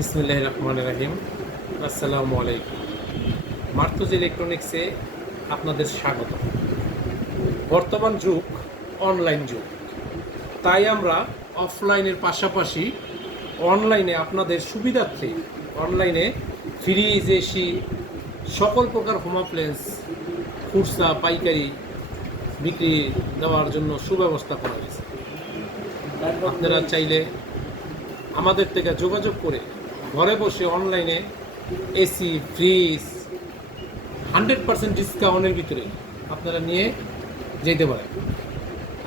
বিসমুল্লাহ রহমান রাহিম। আসসালামু আলাইকুম। মার্তুজ ইলেকট্রনিক্সে আপনাদের স্বাগত। বর্তমান যুগ, অনলাইন যুগ। তাই আমরা অফলাইনের পাশাপাশি অনলাইনে আপনাদের সুবিধার্থে অনলাইনে ফ্রিজ এসি সকল প্রকার হোম অ্যাপ্লায়েন্স খুচরা পাইকারি বিক্রি দেওয়ার জন্য সুব্যবস্থা করা হয়েছে। আপনারা চাইলে আমাদের থেকে যোগাযোগ করে ঘরে বসে অনলাইনে এসি ফ্রিজ হান্ড্রেড পার্সেন্ট ডিসকাউন্টের ভিতরে আপনারা নিয়ে যেতে পারেন।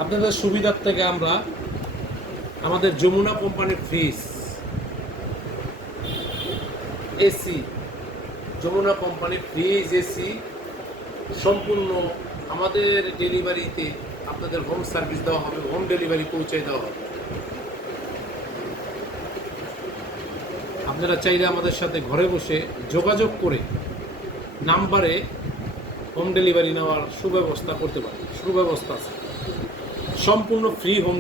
আপনাদের সুবিধার থেকে আমরা আমাদের যমুনা কোম্পানির ফ্রিজ এসি যমুনা কোম্পানির ফ্রিজ এসি সম্পূর্ণ আমাদের ডেলিভারিতে আপনাদের হোম সার্ভিস দেওয়া হবে হোম ডেলিভারি পৌঁছে দেওয়া হবে। আপনারা চাইলে আমাদের সাথে ঘরে বসে যোগাযোগ করে নাম্বারে হোম ডেলিভারি নেওয়ার সুব্যবস্থা করতে পারেন সুব্যবস্থা আছে। সম্পূর্ণ ফ্রি হোম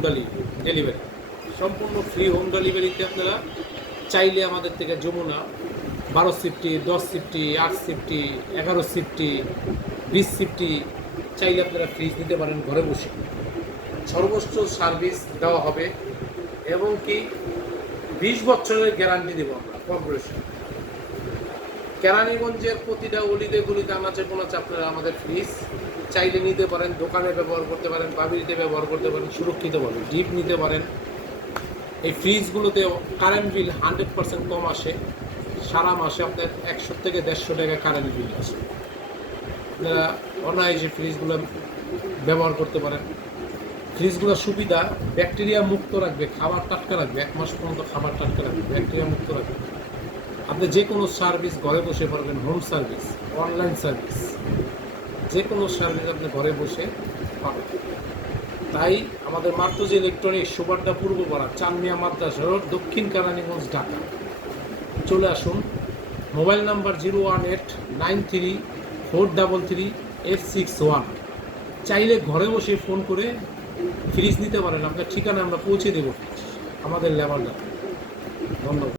ডেলিভারি সম্পূর্ণ ফ্রি হোম ডেলিভারিতে আপনারা চাইলে আমাদের থেকে যমুনা, বারো সিফটি, দশ সিফটি, আট সিফটি, এগারো সিফটি, বিশ সিফটি চাইলে আপনারা ফ্রিজ নিতে পারেন ঘরে বসে। সর্বোচ্চ সার্ভিস দেওয়া হবে এবং কি বিশ বছরের গ্যারান্টি দেবো আমরা। কর্পোরেশন কেরানীগঞ্জের প্রতিটা অলিতে গলিতে আনাচে কোনাচে আপনারা আমাদের ফ্রিজ চাইলে নিতে পারেন, দোকানে ব্যবহার করতে পারেন বাবিরিতে ব্যবহার করতে পারেন সুরক্ষিত সুরক্ষিতভাবে ডিপ নিতে পারেন। এই ফ্রিজগুলোতে কারেন্ট বিল হান্ড্রেড পার্সেন্ট কম আসে। সারা মাসে আপনার একশো থেকে দেড়শো টাকা কারেন্ট বিল আসে। আপনারা অনায়াসে ফ্রিজগুলো ব্যবহার করতে পারেন। ফ্রিজগুলোর সুবিধা, ব্যাকটেরিয়া মুক্ত রাখবে, খাবার টাটকা রাখবে, এক মাস পর্যন্ত খাবার টাটকা রাখবে, ব্যাকটেরিয়া মুক্ত রাখবে। আপনি যে কোনো সার্ভিস ঘরে বসে পারবেন হোম সার্ভিস অনলাইন সার্ভিস যে কোনো সার্ভিস আপনি ঘরে বসে পাবেন। তাই আমাদের মার্তুজ ইলেকট্রনিক সুবাড্ডা পূর্বপাড়া চানমিয়া মাদ্রাসা রোড, দক্ষিণ কারানীগঞ্জ, ঢাকা। চলে আসুন, mobile number zero one eight nine three four double three eight six one. চাইলে ঘরে বসে ফোন করে ফ্রিজ নিতে পারেন আপনার ঠিকানা আমরা পৌঁছে দেবো আমাদের লেবারটা ধন্যবাদ।